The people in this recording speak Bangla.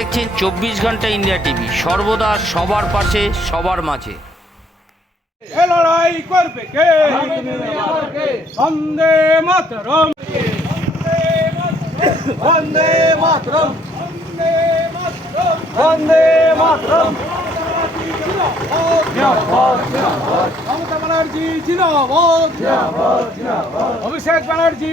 দেখছেন চব্বিশ ঘণ্টা ইন্ডিয়া টিভি। সর্বদা সবার পাশে সবার মাঝে। অভিষেক ব্যানার্জি